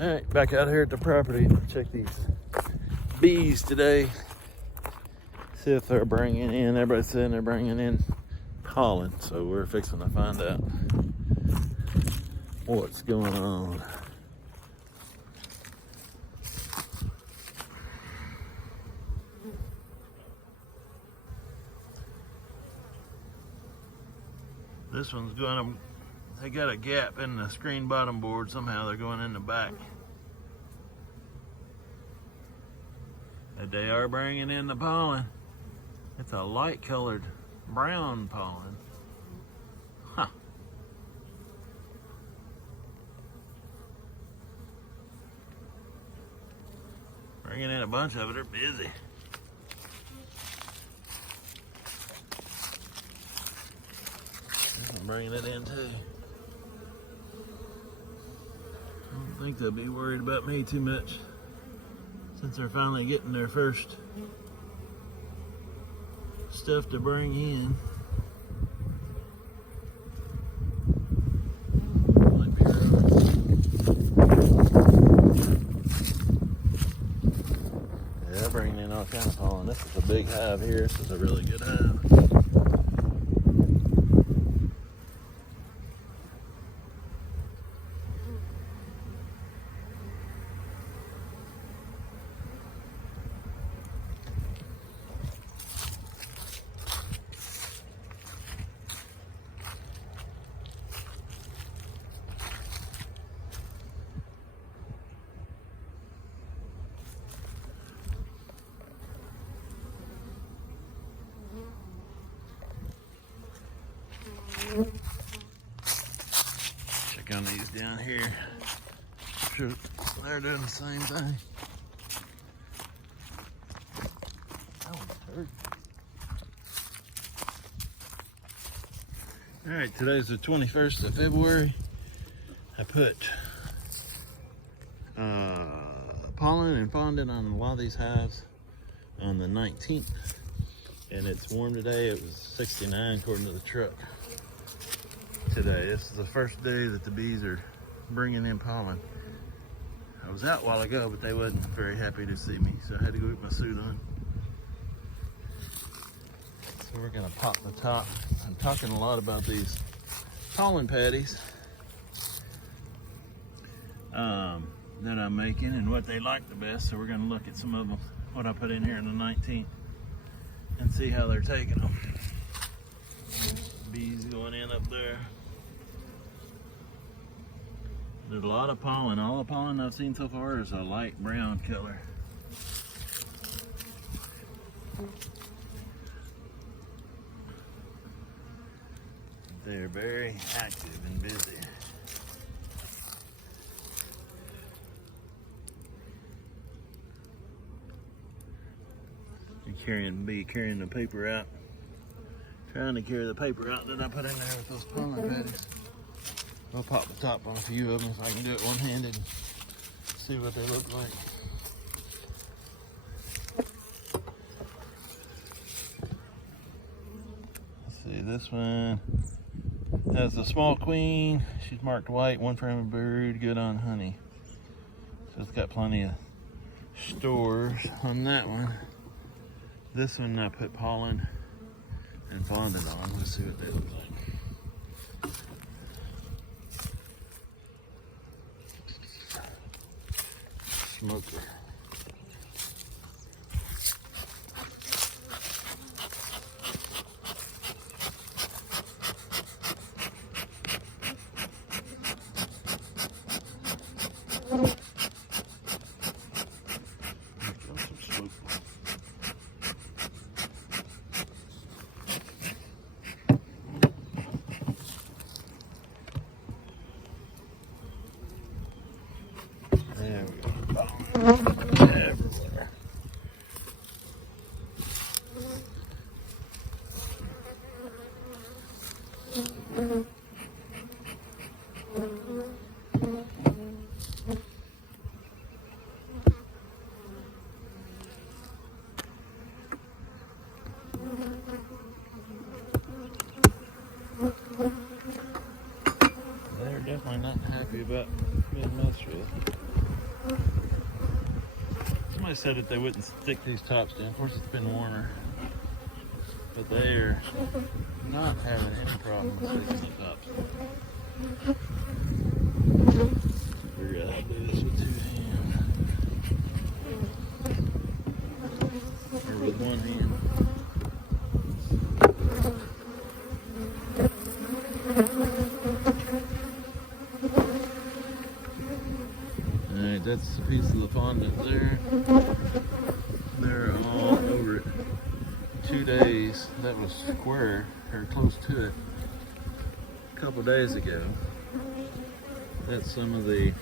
All right, back out here at the property. Check these bees today. See if they're bringing in, everybody's saying they're bringing in pollen. So we're fixing to find out what's going on. This one's going to, they got a gap in the screen bottom board. Somehow they're going in the back. And they are bringing in the pollen. It's a light colored brown pollen. Huh. Bringing in a bunch of it, they're busy. I'm bringing it in too. I don't think they'll be worried about me too much since they're finally getting their first stuff to bring in. Yeah, bringing in all kinds of pollen. This is a big hive here. This is a really good hive. Check on these down here. I'm sure they're doing the same thing. That one's turd. Alright, today's the 21st of February. I put pollen and fondant on a lot of these hives on the 19th. And it's warm today. It was 69 according to the truck today. This is the first day that the bees are bringing in pollen. I was out a while ago, but they wasn't very happy to see me, so I had to go get my suit on. So we're gonna pop the top. I'm talking a lot about these pollen patties that I'm making and what they like the best. So we're gonna look at some of them, what I put in here on the 19th, and see how they're taking them. Bees going in up there. There's a lot of pollen. All the pollen I've seen so far is a light brown color. They're very active and busy. Carrying the paper out. Trying to carry the paper out that I put in there with those pollen patties. I'll pop the top on a few of them if I can do it one-handed and see what they look like. Let's see, this one has the small queen. She's marked white, one frame of brood, good on honey. So it's got plenty of stores on that one. This one I put pollen and fondant on. Let's see what they look like. Smoker. There we go. Everywhere. They're definitely not happy about being messed with. Somebody said that they wouldn't stick these tops down. Of course, it's been warmer, but they are not having any problem sticking the tops down. Figure out how to do this with 2 hands or with 1 hand. Alright, that's a piece of the fondant there. They're all over it. 2 days. That was square, or close to it, a couple days ago. That's some of the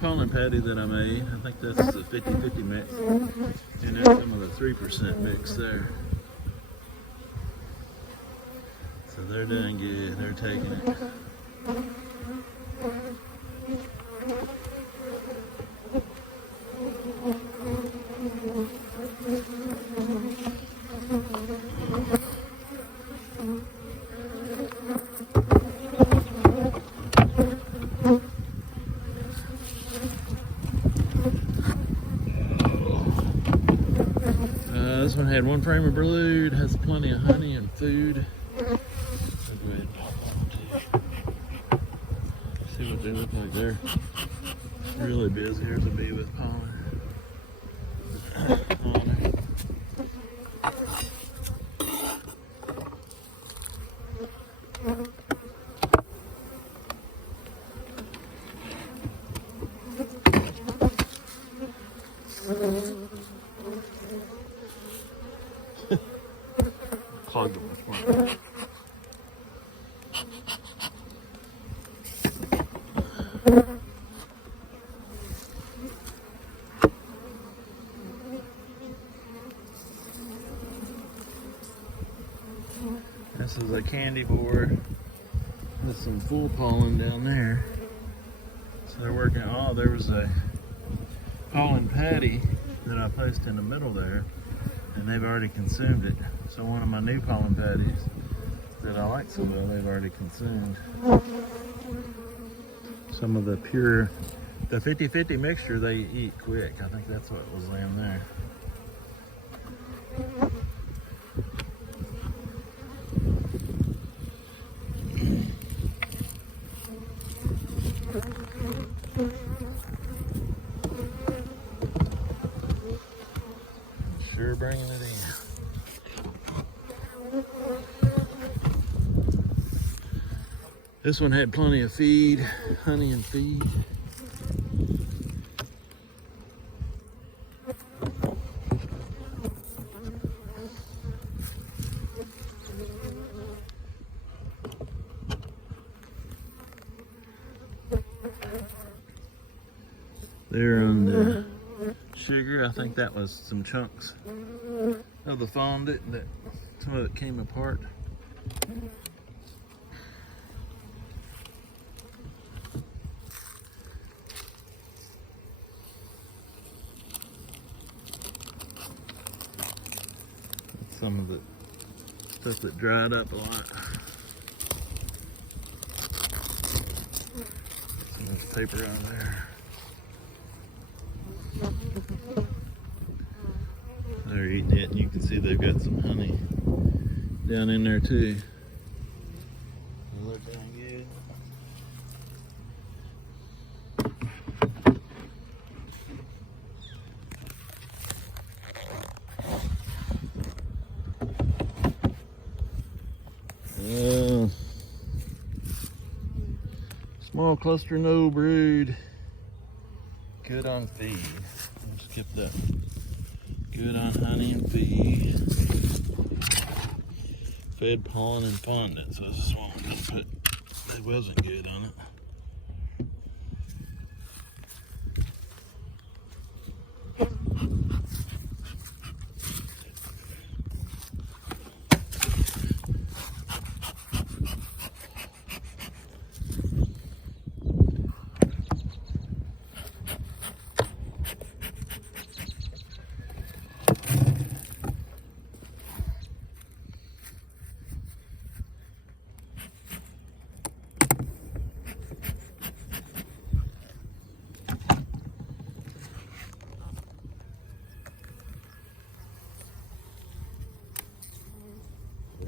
pollen patty that I made. I think that's the 50-50 mix. And that's some of the 3% mix there. So they're doing good. They're taking it. This one had 1 frame of brood, has plenty of honey and food. I'll go ahead and pop that one too. See what they look like. They're really busy. Here's a bee with pollen. Clogged them with one. This is a candy board with some full pollen down there. So they're working. Oh, there was a pollen patty that I placed in the middle there, and they've already consumed it. So one of my new pollen patties that I like so well, they've already consumed. Some of the pure, the 50-50 mixture they eat quick. I think that's what was in there. Sure bringing it in. This one had plenty of feed, honey and feed. There on the sugar, I think that was some chunks of the fondant that some of it came apart. Some of the stuff that dried up a lot. Some of this paper on there. They're eating it, and you can see they've got some honey down in there too. They look down good. Small cluster, no brood. Good on feed. I'll skip that. Good on honey and feed. Fed pollen and fondant. So this is one we're gonna put. It wasn't good on it.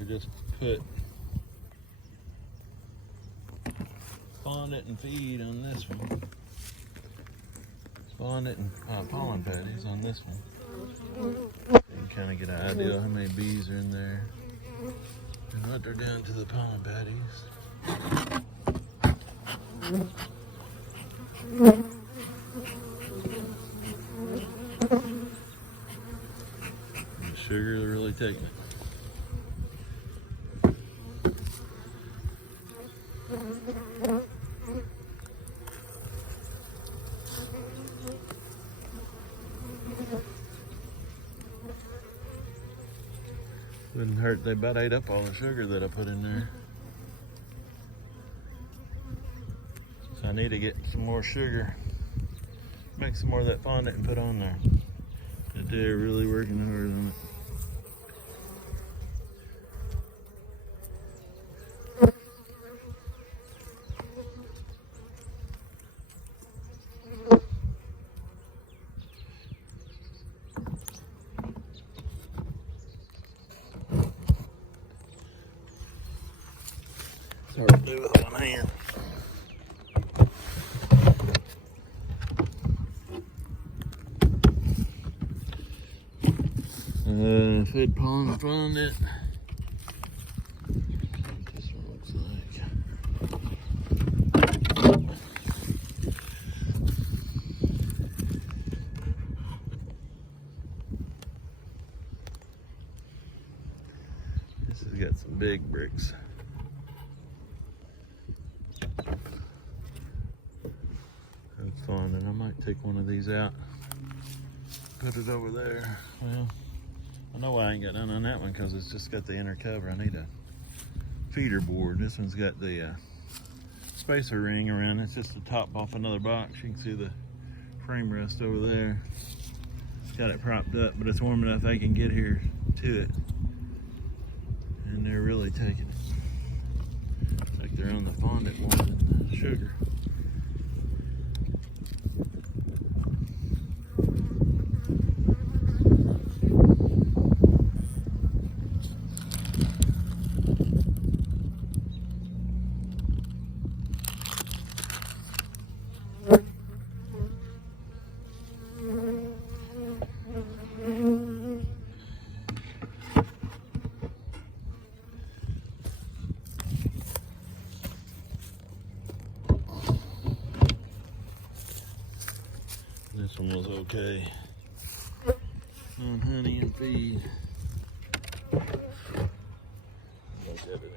We just put fondant and feed on this one. Fondant and pollen patties on this one. You can kind of get an idea how many bees are in there. And let her down to the pollen patties. And the sugar is really taking it. Wouldn't hurt, they about ate up all the sugar that I put in there. So I need to get some more sugar, make some more of that fondant and put on there. But they're really working hard on it. It's hard to do with one hand. Fed pollen fondant. What this one looks like. This has got some big bricks. That's fun, and I might take one of these out, put it over there. Well, I know I ain't got none on that one because it's just got the inner cover. I need a feeder board. This one's got the spacer ring around it. It's just the top off another box. You can see the frame rest over there. Got it propped up, but it's warm enough I can get here to it. And they're really taking it. It's like they're on the fondant more than the sugar. This one was okay. On honey and feed. That's everything.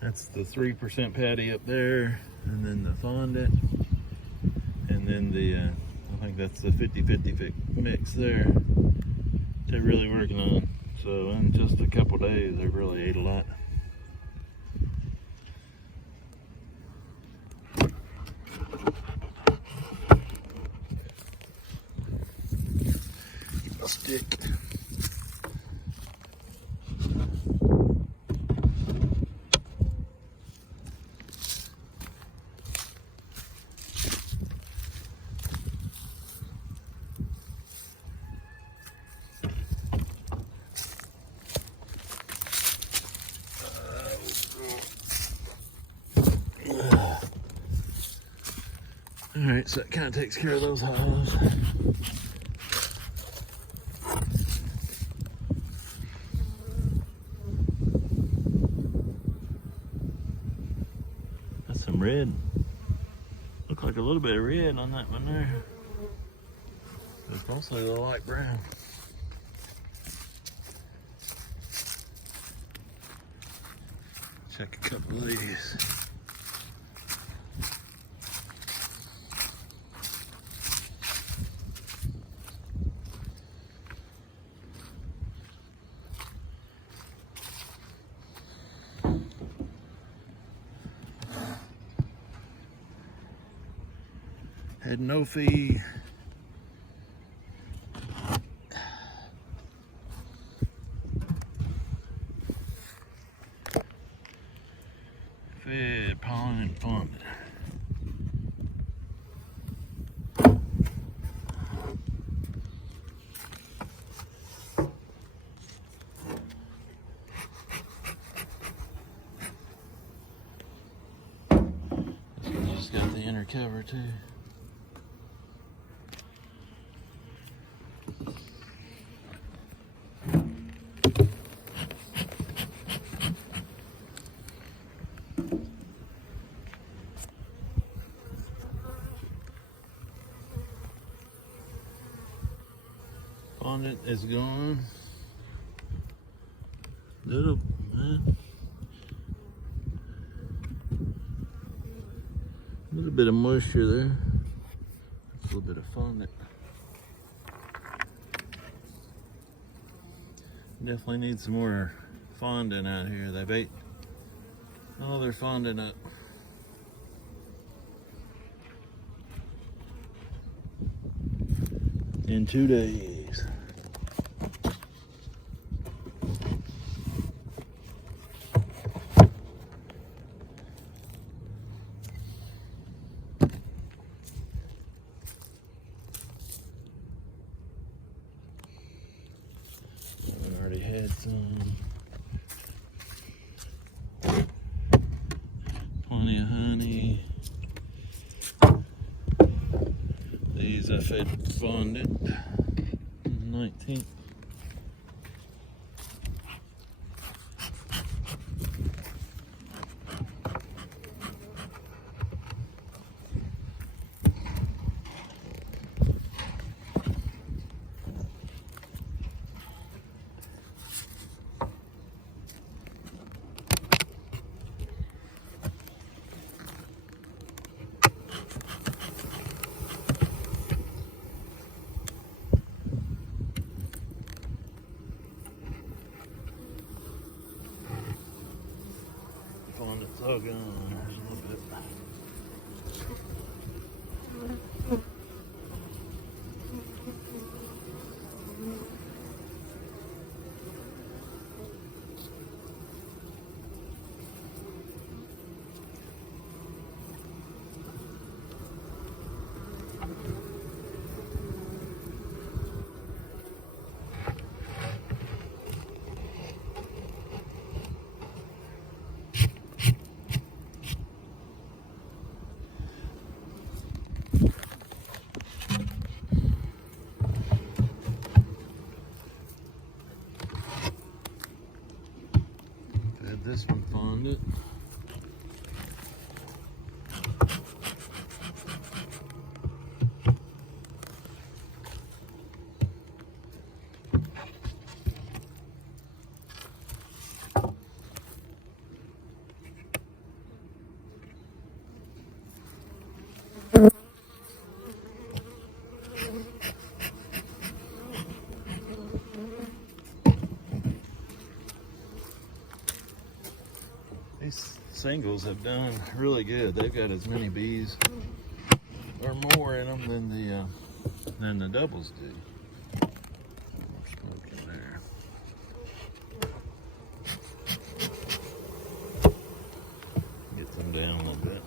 That's the 3% patty up there, and then the fondant, and then the, I think that's the 50-50 mix there. They're really working on. So in just a couple days, they really ate a lot. Stick. Alright, so that kind of takes care of those hives. That's some red. Look like a little bit of red on that one there. It's mostly a little light brown. Check a couple of these. Had no feed. inner cover too. Fondant is gone. Little bit of moisture there. A little bit of fondant. Definitely need some more fondant out here. They've ate all their fondant up. In 2 days. I already had some. Plenty of honey. These I fed fondant. 19th. Fondant's all gone. There's a little bit. Had this one fondant. These singles have done really good. They've got as many bees or more in them than the doubles do. More smoke in there. Get them down a little bit.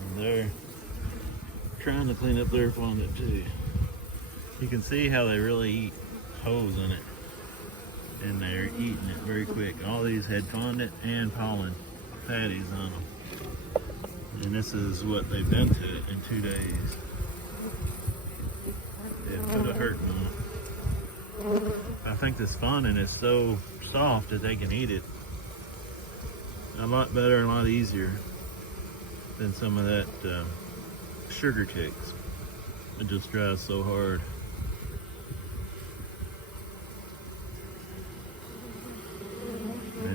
And they're trying to clean up their fondant too. You can see how they really eat holes in it, and they're eating it very quick. All these had fondant and pollen patties on them, and this is what they've done to it in 2 days. They put a hurting on it. I think this fondant is so soft that they can eat it a lot better and a lot easier than some of that sugar cakes. It just dries so hard.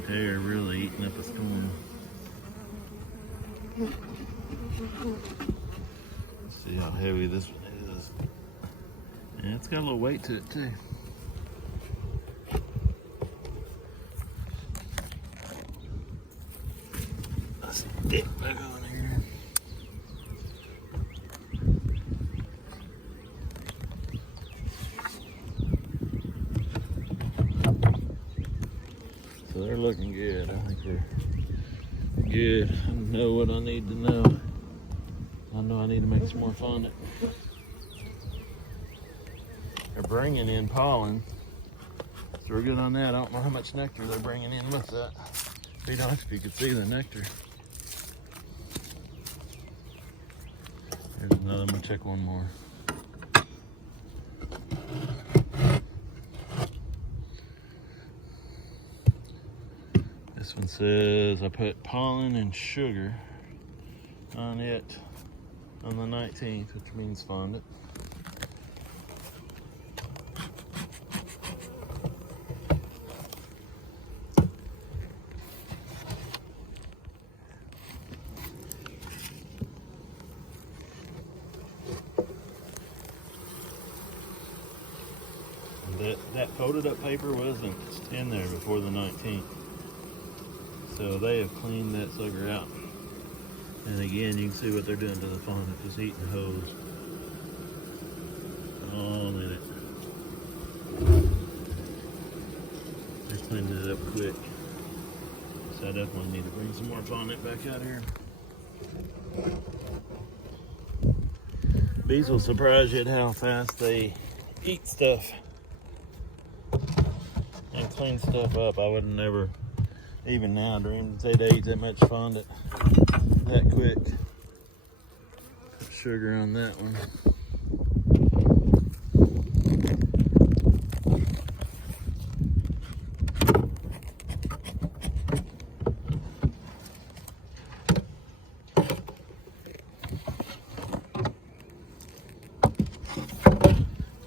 They are really eating up a storm. Let's see how heavy this one is. And it's got a little weight to it too. Let's dip back on here. So they're looking good. I think they're good. I know what I need to know. I know I need to make some more fondant. They're bringing in pollen, So we're good on that. I don't know how much nectar they're bringing in with that. Be nice if you could see the nectar. Here's another. I'm gonna check one more. This one says I put pollen and sugar on it on the 19th, which means fondant. That folded up paper wasn't in there before the 19th. So they have cleaned that sucker out. And again, you can see what they're doing to the fondant, just eating the hose. All in it. They're cleaning it up quick. So I definitely need to bring some more fondant back out here. Bees will surprise you at how fast they eat stuff and clean stuff up. I would have never, even now, dreamed they'd eat that much fondant that quick. Put sugar on that one.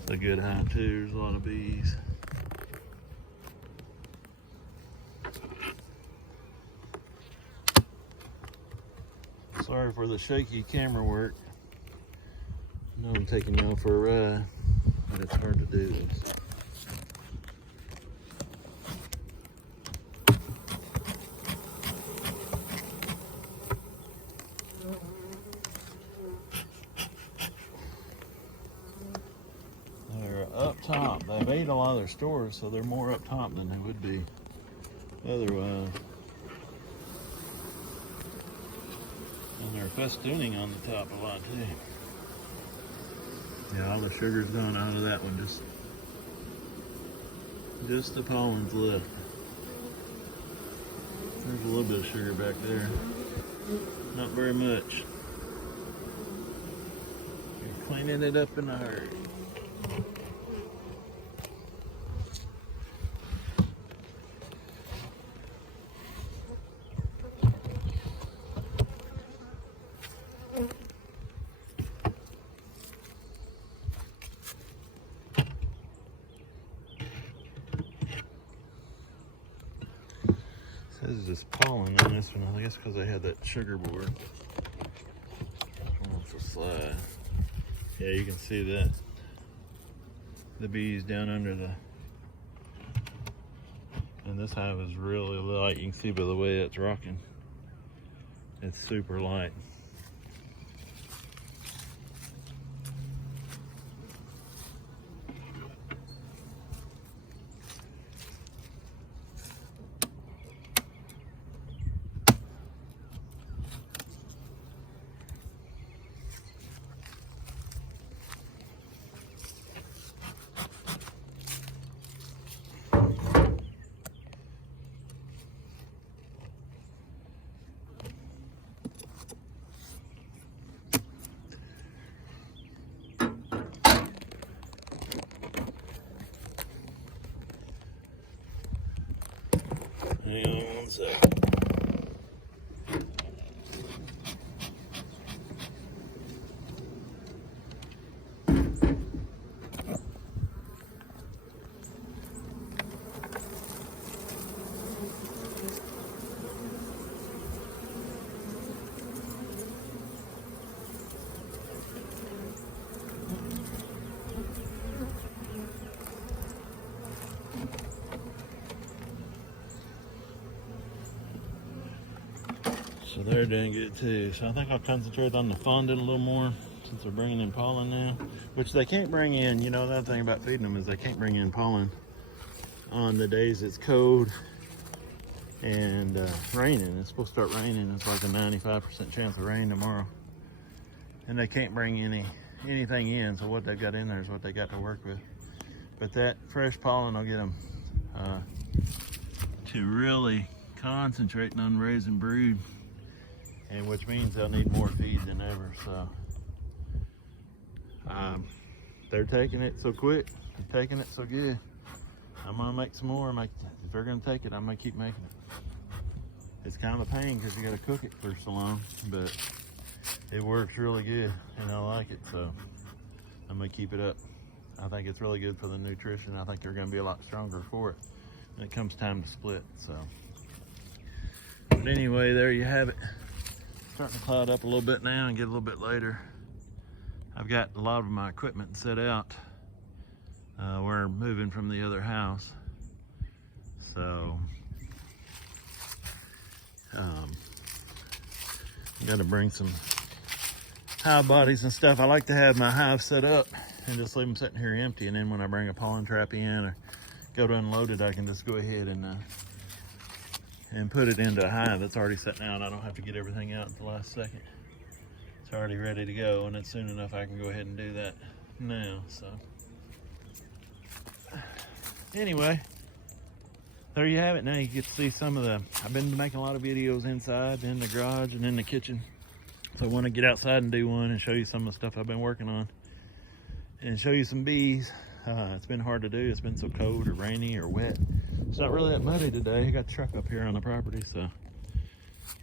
It's a good hive too. There's a lot of bees. Sorry for the shaky camera work. I know I'm taking y'all for a ride, but it's hard to do this. They're up top. They've ate a lot of their stores, so they're more up top than they would be otherwise. And they're festooning on the top a lot too. Yeah, all the sugar's gone out of that one. Just the pollen's left. There's a little bit of sugar back there. Not very much. You're cleaning it up in a hurry. This is just pollen on this one, I guess because I had that sugar board. Off the slide. Yeah, you can see that. The bees down under the... And this hive is really light. You can see by the way it's rocking. It's super light. Hang on one second. So they're doing good too. So I think I'll concentrate on the fondant a little more since they're bringing in pollen now, which they can't bring in. You know, the other thing about feeding them is they can't bring in pollen on the days it's cold and raining. It's supposed to start raining. It's like a 95% chance of rain tomorrow. And they can't bring anything in. So what they've got in there is what they got to work with. But that fresh pollen will get them to really concentrating on raising brood, and which means they'll need more feed than ever. So they're taking it so quick, they're taking it so good. I'm gonna make some more. If they're gonna take it, I'm gonna keep making it. It's kind of a pain because you gotta cook it for so long, but it works really good and I like it, so I'm gonna keep it up. I think it's really good for the nutrition. I think they're gonna be a lot stronger for it when it comes time to split. So, but anyway, there you have it. Starting to cloud up a little bit now and get a little bit later. I've got a lot of my equipment set out. We're moving from the other house, so got to bring some hive bodies and stuff. I like to have my hive set up and just leave them sitting here empty, and then when I bring a pollen trap in or go to unload it, I can just go ahead and put it into a hive that's already sitting out. I don't have to get everything out at the last second. It's already ready to go, and it's soon enough I can go ahead and do that now. So anyway, there you have it. Now you get to see some of I've been making a lot of videos inside, in the garage, and in the kitchen. So I want to get outside and do one and show you some of the stuff I've been working on and show you some bees. It's been hard to do. It's been so cold or rainy or wet. It's not really that muddy today. I got the truck up here on the property, so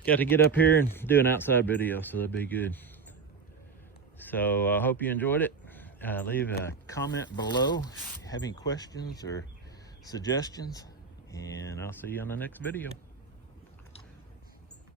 got to get up here and do an outside video, so that'd be good. So I hope you enjoyed it. Leave a comment below if you have any questions or suggestions, and I'll see you on the next video.